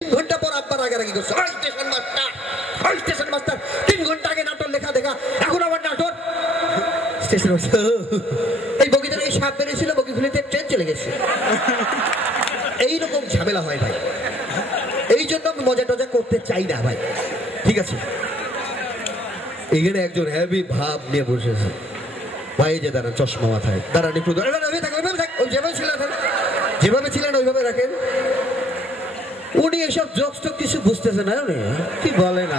ঘন্টা পর আব্বা রাগারাগি করছে, ওই স্টেশন মাস্টার, ওই স্টেশন মাস্টার 3 ঘন্টা আগে নাটক লেখা দেখা, এখন আবার নাটক। স্টেশন মাস্টার এই বগিতে নাকি সাপ বেরিয়েছিল, বগি খুলেতে ট্রেন চলে গেছে। এইরকম ঝামেলা হয় ভাই, এই জন্য আমি মজা টজা করতে চাই না ভাই, ঠিক আছে। এখানে একজন হ্যাভি ভাব নিয়ে বসেছে ভাই, যে দাঁড়ান, চশমা মাথায় দাঁড়ান, একটু যেভাবে ছিলেন ওইভাবে রাখেন। উনি এসব জোকস টোক কিছু বুঝতেছে না, কি বলে না,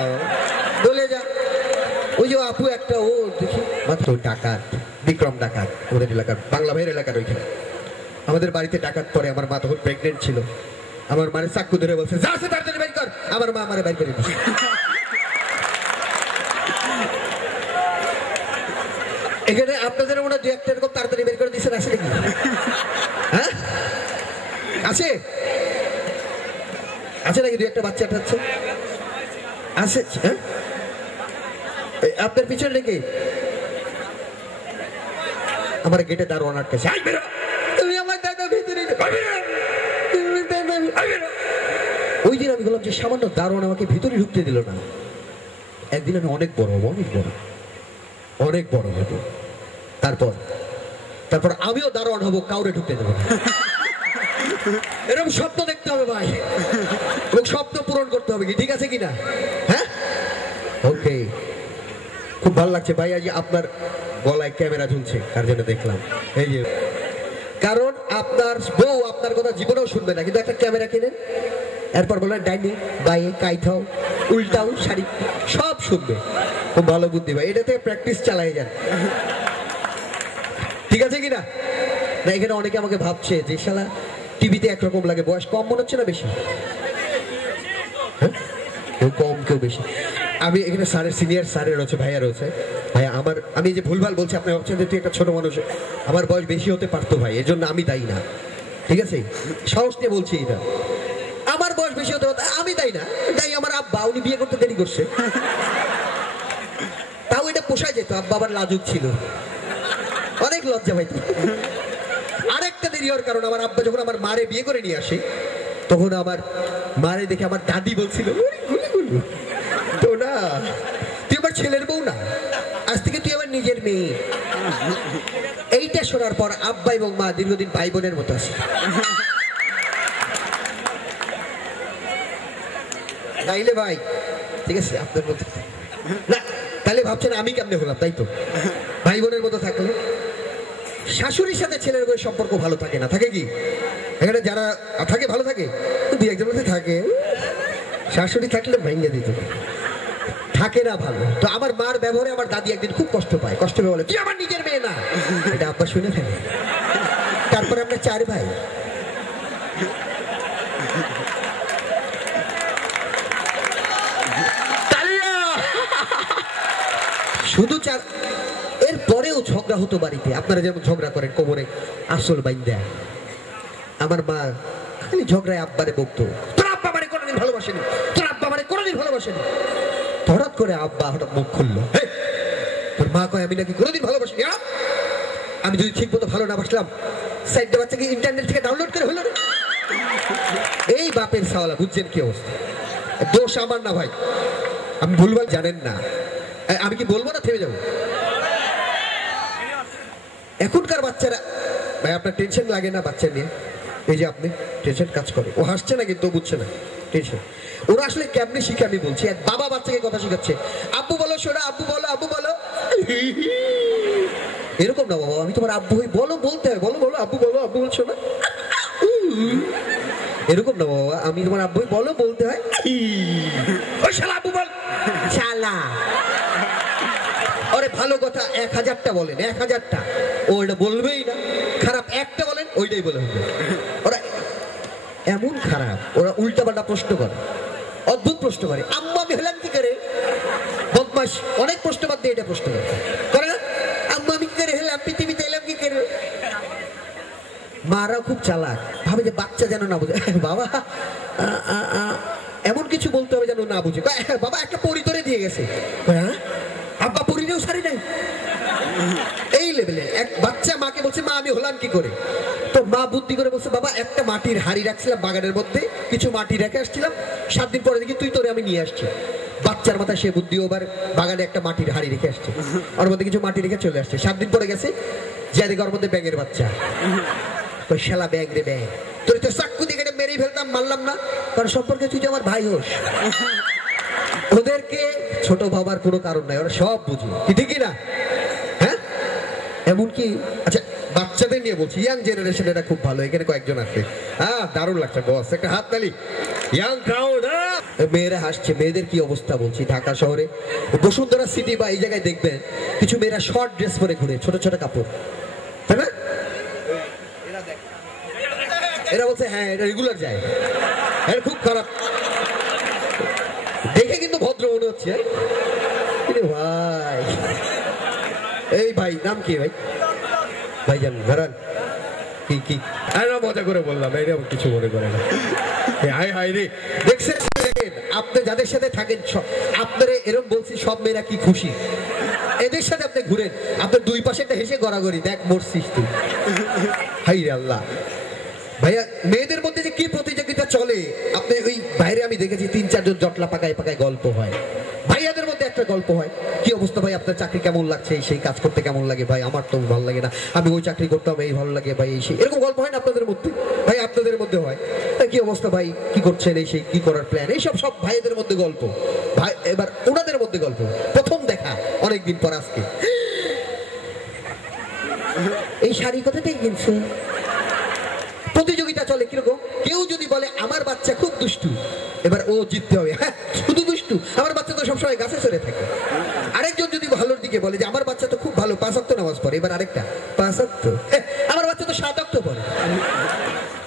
বলে যা। ওই যে আপু একটা, ও দেখি মাত্র ডাকাত, বিক্রম ডাকাত, ওদের এলাকার, বাংলা ভাইয়ের এলাকার ওইখানে। আমাদের বাড়িতে ডাকাত পরে, আমার মা তখন প্রেগনেন্ট ছিল, আমার মায়ের চাকু ধরে বলছে, যা আছে তাড়াতাড়ি বের কর। আমার মা আমারে বের করে দিচ্ছে। এখানে আপনাদের মনে হয় 2-1 এরকম তাড়াতাড়ি বের করে দিচ্ছেন, আছে নাকি? হ্যাঁ আছে, আছে নাকি 2-1টা বাচ্চা আছে? আছে, হ্যাঁ। আপনার পিছনে নাকি আমার গেটে দারোয়ান আটকেছে, ওই দিন আমি বললাম যে সামান্য দারোয়ান আমাকে ভিতরে ঢুকতে দিল না, একদিন আমি অনেক বড় হবো, অনেক বড় হবো। তারপর আমিও দারোয়ান হবো, কাউরে ঢুকতে দেবো না। এরকম স্বপ্ন দেখতে হবে ভাই, এবং স্বপ্ন পূরণ করতে হবে, কি ঠিক আছে কিনা? হ্যাঁ, ওকে। খুব ভালো লাগছে ভাই, আজ আপনার গলায় ক্যামেরা ঝুলছে, তার জন্য দেখলাম। এই যে কারণ আপনার বউ আপনার কথা জীবনেও শুনবে না, কিন্তু একটা ক্যামেরা কিনেন, এরপর বললেন ডাইনি বাইয়ে কাইথাও উল্টাও শাড়ি সব শুনবে। খুব ভালো বুদ্ধি ভাই, এটাতে প্র্যাকটিস চালাই যান, ঠিক আছে কিনা? না এখানে অনেকে আমাকে ভাবছে যে শালা টিভিতে একরকম লাগে, বয়স কম মনে হচ্ছে না বেশি? হ্যাঁ, কেউ কম কেউ বেশি। আমি এখানে স্যারের সিনিয়র স্যারের রয়েছে, ভাইয়া রয়েছে। ভাইয়া আমি যে ভুলভাল বলছি, আপনি ভাবছেন যে তুই একটা ছোট মানুষ, আমার বয়স বেশি হতে পারতো ভাই, এর জন্য আমি দায়ী না, ঠিক আছে? সাহস নিয়ে বলছি এটা, আমার বয়স বেশি হতে পারতো, আমি দায়ী না, দায়ী আমার আব্বা, উনি বিয়ে করতে দেরি করছে। তাও এটা পোষায় যেত, আব্বা আবার লাজুক ছিল, অনেক লজ্জা পাইত। আরেকটা দেরি হওয়ার কারণ, আমার আব্বা যখন আমার মারে বিয়ে করে নিয়ে আসে, তখন আমার মারে দেখে আমার দাদি বলছিল, তো না তুই আমার ছেলের বউ না, আজ থেকে তুই আমার নিজের মেয়ে। এইটা শোনার পর আব্বা এবং মা দীর্ঘদিন ভাই বোনের মতো আছে। তাইলে ভাই ঠিক আছে, আপনার মতো না, তাহলে ভাবছেন আমি কেমনে হলাম, তাই তো? ভাই বোনের মতো থাকলে শাশুড়ির সাথে ছেলের বউয়ের সম্পর্ক ভালো থাকে না, থাকে কি? এখানে যারা থাকে ভালো থাকে, 2-1 মধ্যে থাকে, শাশুড়ি থাকলে ভেঙে দিত, থাকে না ভালো। তো আমার মার ব্যবহারে আমার দাদি একদিন খুব কষ্ট পায়, কষ্ট পেয়ে বলে, তুই আমার নিজের মেয়ে না। এটা আব্বা শুনে ফেলে। তারপরে আমরা 4 ভাই, শুধু 4। এরপরেও ঝগড়া হতো বাড়িতে, আপনারা যেমন ঝগড়া করেন কোমরে আসল বাইন দেয়, আমার মা খালি ঝগড়ায় আব্বারে বকতো, তোর আব্বা মানে কোনোদিন ভালোবাসেনি, তোর আব্বা মানে কোনোদিন ভালোবাসেনি। হঠাৎ করে আব্বা হঠাৎ মুখ খুললো, তোর মা কয় আমি নাকি কোনোদিন ভালোবাসিনি। আমি যদি ঠিক মতো ভালো না বাসলাম, সাইডে বাচ্চাকে ইন্টারনেট থেকে ডাউনলোড করে হলো। এই বাপের সাওয়ালা, বুঝছেন কি অবস্থা? দোষ আমার না ভাই, আমি ভুলভাল জানেন না। আমি কি বলবো না থেমে যাবো? এখনকার বাচ্চারা ভাই, আপনার টেনশন লাগে না বাচ্চা নিয়ে? এই যে আপনি টেনশন কাজ করে, ও হাসছে না কিন্তু বুঝছে না টেনশন। ওরা আসলে কেমনে শিখে আমি বলছি, এক বাবা বাচ্চাকে কথা শিখাচ্ছে, আব্বু বলো সোনা, আব্বু বলো, আব্বু বলো। এরকম না বাবা, আমি তোমার আব্বু হই, বলো, বলতে হয়, বলো বলো আব্বু বলো, আব্বু বলছো না। এরকম না বাবা, আমি তোমার আব্বু হই, বলো, বলতে হয়। ওই শালা আব্বু বল, শালা। আরে ভালো কথা 1000টা বলেন, 1000টা, ও এটা বলবেই না। খারাপ একটা বলেন, ওইটাই বলে হবে। ওরা এমন খারাপ, ওরা উল্টাপাল্টা প্রশ্ন করে, অদ্ভুত প্রশ্ন করে। আম্মা আমি হলাম কি করে? বদমাস, অনেক প্রশ্ন বাদ দিয়ে এটা প্রশ্ন করে না। আম্মা আমি কি করে হলাম, পৃথিবীতে এলাম কি করে? মারা খুব চালাক, ভাবে যে বাচ্চা যেন না বুঝে। বাবা এমন কিছু বলতে হবে যেন না বুঝে। বাবা একটা পরিতরে দিয়ে গেছে, হ্যাঁ আব্বা পরিরেও সারি নাই, এই লেভেল। লেভেলের। এক বাচ্চা মাকে বলছে, মা আমি হলাম কি করে? তো মা বুদ্ধি করে বলছে, বাবা একটা মাটির হাড়ি রাখছিলাম বাগানের মধ্যে, কিছু মাটি রেখে আসছিলাম, 7 দিন পরে দেখি তুই তোরে আমি নিয়ে আসছি। বাচ্চার মাথায় সে বুদ্ধি, ওবার বাগানে একটা মাটির হাড়ি রেখে আসছে, ওর মধ্যে কিছু মাটি রেখে চলে আসছে। 7 দিন পরে গেছে, যে দেখে ওর মধ্যে ব্যাঙের বাচ্চা। ওই শালা ব্যাঙ রে ব্যাঙ, তোর তো চাক্কু দিয়ে মেরেই ফেলতাম, মারলাম না, কারণ সম্পর্কে তুই যে আমার ভাই হোস। ওদেরকে ছোট ভাবার কোনো কারণ নাই, ওরা সব বুঝে, কি ঠিকই না? হ্যাঁ, এমনকি আচ্ছা বাচ্চাদের নিয়ে বলছি, ইয়াং জেনারেশন এটা খুব ভালো, এখানে কয়েকজন আছে, হ্যাঁ দারুণ লাগছে বস, একটা হাত তালি। ইয়াং ক্রাউড, মেয়েরা হাসছে, মেয়েদের কি অবস্থা বলছি, ঢাকা শহরে বসুন্ধরা সিটি বা এই জায়গায় দেখবেন কিছু মেয়েরা শর্ট ড্রেস পরে ঘুরে, ছোট ছোট কাপড়, তাই না? এরা বলছে হ্যাঁ এটা রেগুলার যায়, এটা খুব খারাপ, দেখে কিন্তু ভদ্র মনে হচ্ছে। ভাই এই ভাই নাম কি ভাই? ভাইজান ঘরান কি কি মজা করে বললাম, এটা কিছু মনে করে না। হাই হাই রে, দেখছেন আপনি যাদের সাথে থাকেন আপনারা এরকম বলছি, সব মেয়েরা কি খুশি, এদের সাথে আপনি ঘুরেন, আপনার দুই পাশে একটা হেসে গড়াগড়ি, দেখ মরছিস তুই। হাই রে আল্লাহ ভাইয়া, মেয়েদের মধ্যে যে কি প্রতিযোগিতা চলে, আপনি ওই বাইরে আমি দেখেছি 3-4 জন জটলা পাকায় পাকায় গল্প হয়, ভাইয়াদের মধ্যে একটা গল্প হয়, কি অবস্থা ভাই আপনার চাকরি কেমন লাগছে, সেই কাজ করতে কেমন লাগে ভাই, আমার তো ভালো লাগে না, আমি ওই চাকরি করতাম এই ভালো লাগে ভাই, এই সেই, এরকম গল্প হয় না আপনাদের মধ্যে? ভাই আপনাদের মধ্যে হয়, কি অবস্থা ভাই, কি করছেন, এই সেই কি করার প্ল্যান, এইসব সব ভাইদের মধ্যে গল্প। ভাই এবার ওনাদের মধ্যে গল্প, প্রথম দেখা অনেকদিন পর আজকে, এই শাড়ি কোথা থেকে কিনছে, প্রতিযোগিতা চলে কিরকম, কেউ যদি বলে আমার বাচ্চা খুব দুষ্টু, এবার ও জিততে হবে, হ্যাঁ শুধু দুষ্টু, আমার বাচ্চা তো সবসময় গাছে চড়ে থাকে। আরেকজন যদি ভালোর দিকে বলে যে আমার বাচ্চা তো খুব ভালো, 5 ওয়াক্ত নামাজ পড়ে, এবার আরেকটা 5 ওয়াক্ত, আমার বাচ্চা তো 7 ওয়াক্ত পড়ে।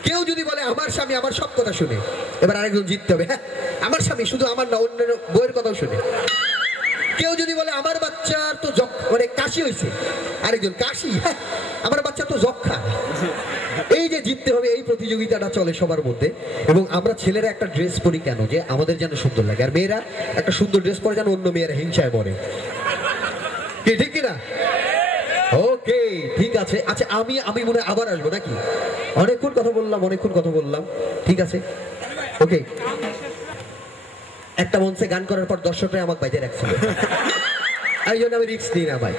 কেউ যদি বলে আমার স্বামী আমার সব কথা শুনে, এবার আরেকজন জিততে হবে, হ্যাঁ আমার স্বামী শুধু আমার না অন্যান্য বইয়ের কথাও শুনে। কেউ যদি বলে আমার বাচ্চার তো মানে কাশি হয়েছে, আরেকজন কাশি, হ্যাঁ আমার বাচ্চা তো যক্ষা। এই যে জিততে হবে, এই প্রতিযোগিতাটা চলে সবার মধ্যে। এবং আমরা ছেলেরা একটা ড্রেস পরি কেন, যে আমাদের যেন সুন্দর লাগে, আর মেয়েরা একটা সুন্দর ড্রেস পরে যেন অন্য মেয়েরা হিংসায় মরে, কি ঠিক কিনা? ওকে ঠিক আছে, আচ্ছা আমি মনে আবার আসবো নাকি? অনেকক্ষণ কথা বললাম, ঠিক আছে ওকে। একটা মঞ্চে গান করার পর দর্শকরা আমাকে বাইরে রাখছিল, এই জন্য আমি রিস্ক নিই না ভাই,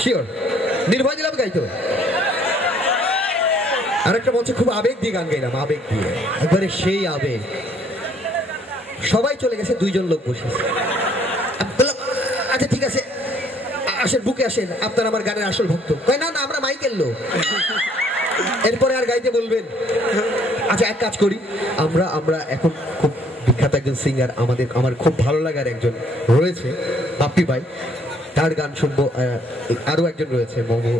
শিওর নির্ভয় দিলাম গাইতে। আর একটা মঞ্চে খুব আবেগ দিয়ে গান গাইলাম, আবেগ দিয়ে একবারে সেই আবেগ, সবাই চলে গেছে, 2 জন লোক বসে, আচ্ছা ঠিক আছে আসেন বুকে আসেন, আপনার আমার গানের আসল ভক্ত, না না আমরা মাইকেল লোক, এরপরে আর গাইতে বলবেন। আচ্ছা এক কাজ করি, আমরা এখন খুব বিখ্যাত একজন সিঙ্গার, আমার খুব ভালো লাগার একজন রয়েছে বাপ্পি ভাই, তার গান শুনবো। আরো একজন রয়েছে মোমো,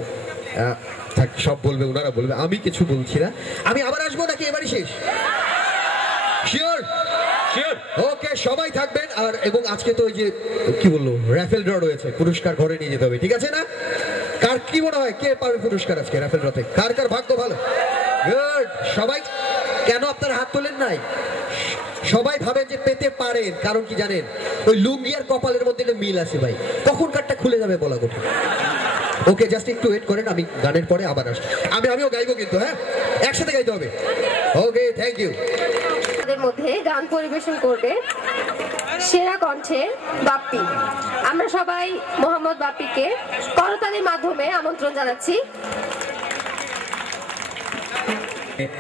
সব বলবে, ওনারা বলবে, আমি কিছু বলছি না। আমি আবার আসবো নাকি এবারই শেষ? শিওর শিওর, ওকে সবাই থাকবেন। আর এবং আজকে তো ওই যে কি বললো র্যাফেল ড্র রয়েছে, পুরস্কার ঘরে নিয়ে যেতে হবে, ঠিক আছে না? কার কি মনে হয় কে পাবে পুরস্কার আজকে র্যাফেল ড্রতে? কার কার ভাগ্য ভালো? গুড, সবাই কেন আপনারা হাত তোলেন নাই? সবাই ভাবে যে পেতে পারেন, কারণ কি জানেন, ওই লুঙ্গি আর কপালের মধ্যে একটা মিল আছে ভাই, কখন কারটা খুলে যাবে বলা কঠিন। ওকে জাস্ট একটু ওয়েট করেন, আমি গানের পরে আবার আসছি, আমিও গাইবো কিন্তু, হ্যাঁ একসাথে গাইতে হবে। Okay thank you. আমাদের মধ্যে গান পরিবেশন করবে সেরা কণ্ঠে বাপ্পি। আমরা সবাই মোহাম্মদ বাপ্পিকে করতালির মাধ্যমে আমন্ত্রণ জানাচ্ছি।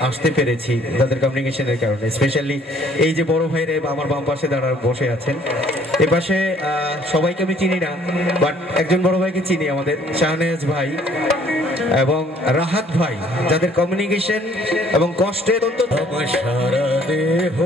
আসতে পেরেছি তাদের কমিউনিকেশনের কারণে, স্পেশালি এই যে বড় ভাইরে আমার বাম পাশে দাঁড়া বসে আছেন, এ পাশে সবাইকে আমি চিনি না, বাট একজন বড় ভাইকে চিনি, আমাদের শাহনেজ ভাই এবং রাহাত ভাই, যাদের কমিউনিকেশন এবং কষ্টে সারা দেহ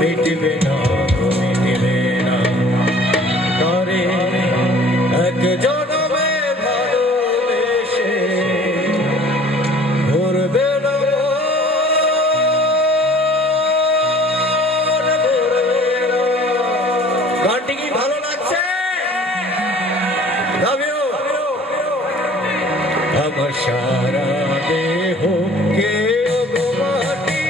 মিটবে না, মিটবে গানটি কি ভালো লাগছে? Love you. আমার সারা দেহ কে মাটি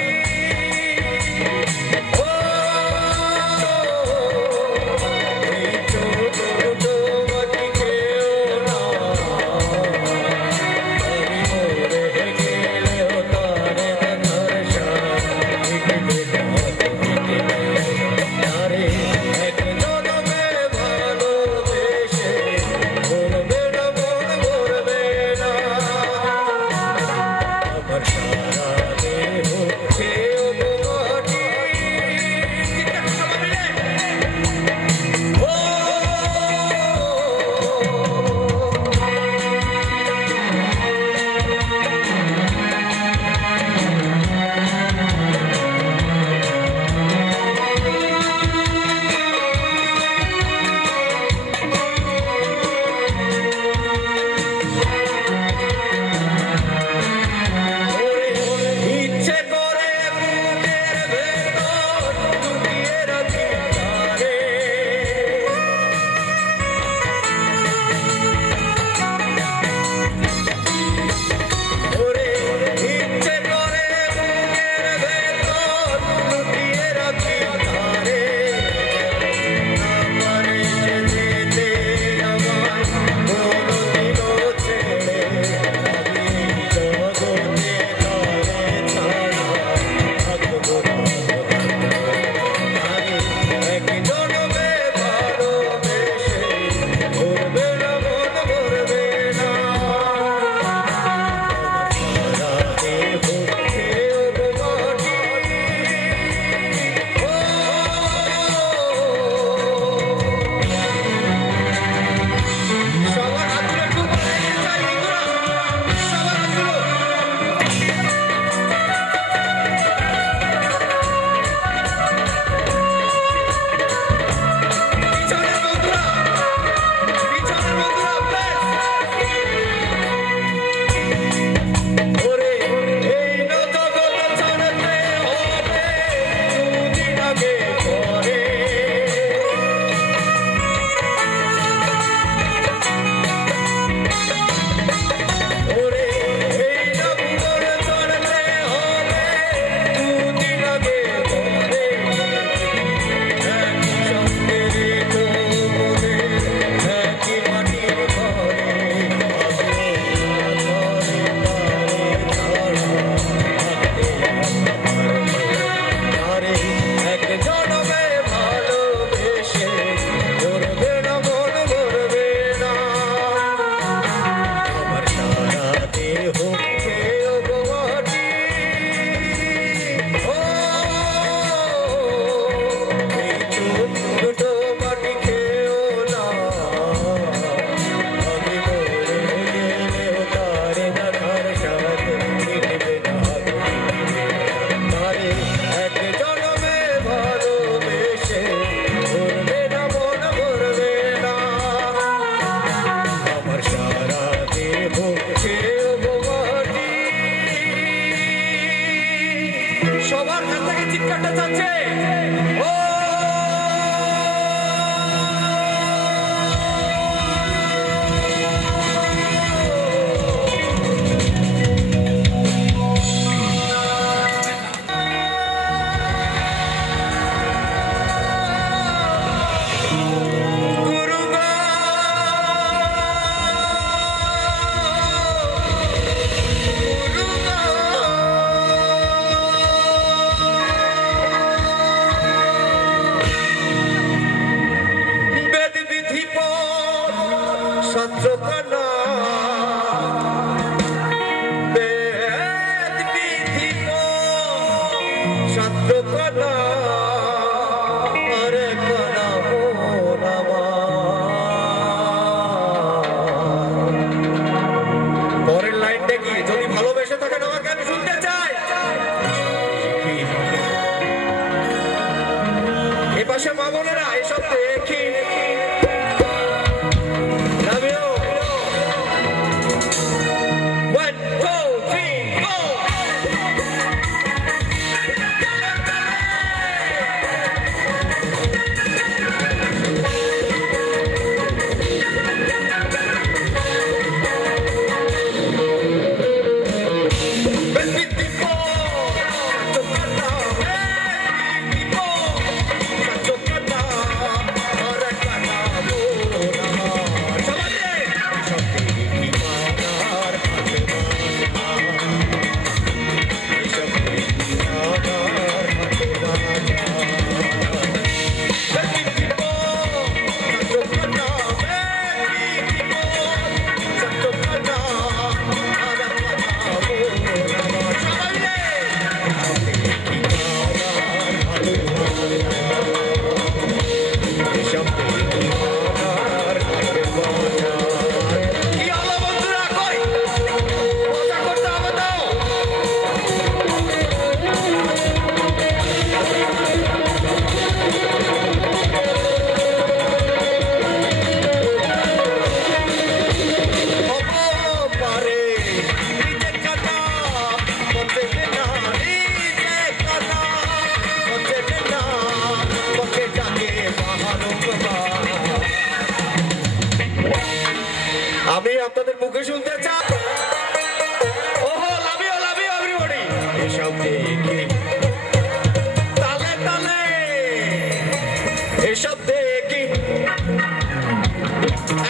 দেখি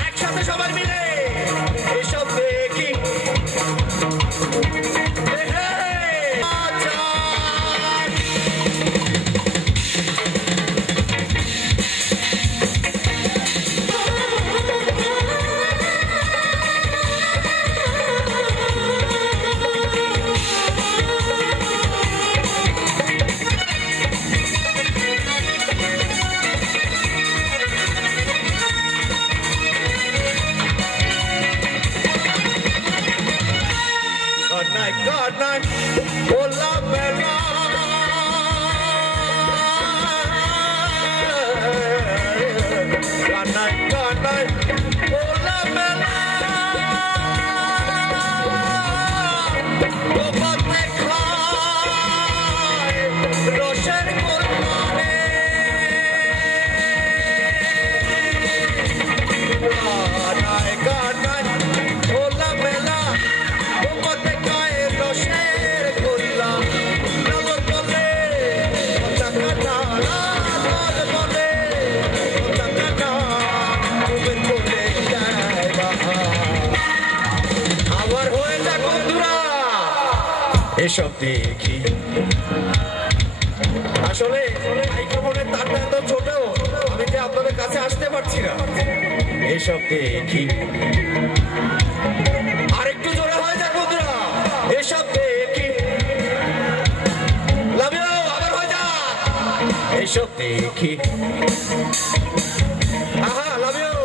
একসাথে সবাই মিলে এসব দেখি God night, hola bella. God night, hola bella. O bate khai, rosher kurmane. God night, hola bella. O bate khai. এসব দেখি আসলে মাইক্রোফোনের তারটা এত ছোট আমি যে আপনাদের কাছে আসতে পারছি না এসব দেখি আরেকটু জোরে হয়ে যাক বন্ধুরা এসব দেখি লাভ ইউ আবার হয়ে যাক এসব দেখি আহা লাভ ইউ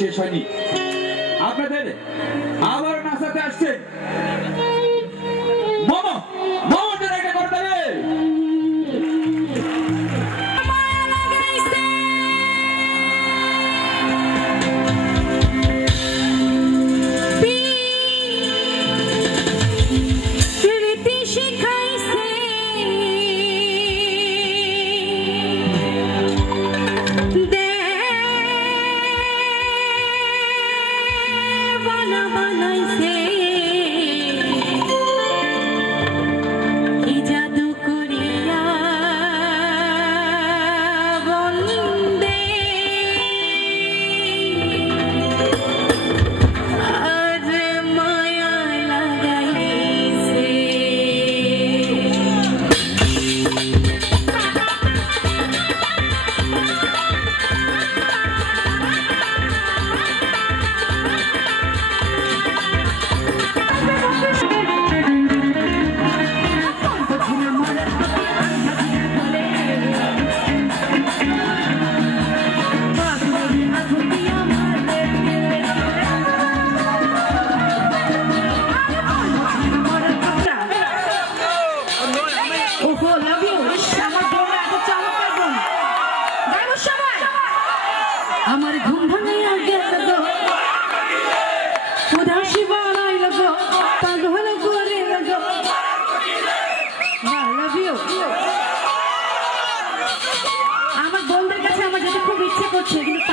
শেষ হয়নি আপনাদের আবার নাচাতে আসছে মোমো মোমোটা রেখে করতে হবে Bana bana ise love you. আমার বোনরা এত চমৎকার বোন। গাইবো সবাই। আমার ঘুম ভাঙাইয়া গেল গো, উদাসী বানাইল গো, পাগল করিল গো। লাভ ইউ। আমার বোনদের কাছে আমার যেতে খুব ইচ্ছে করছে, কিন্তু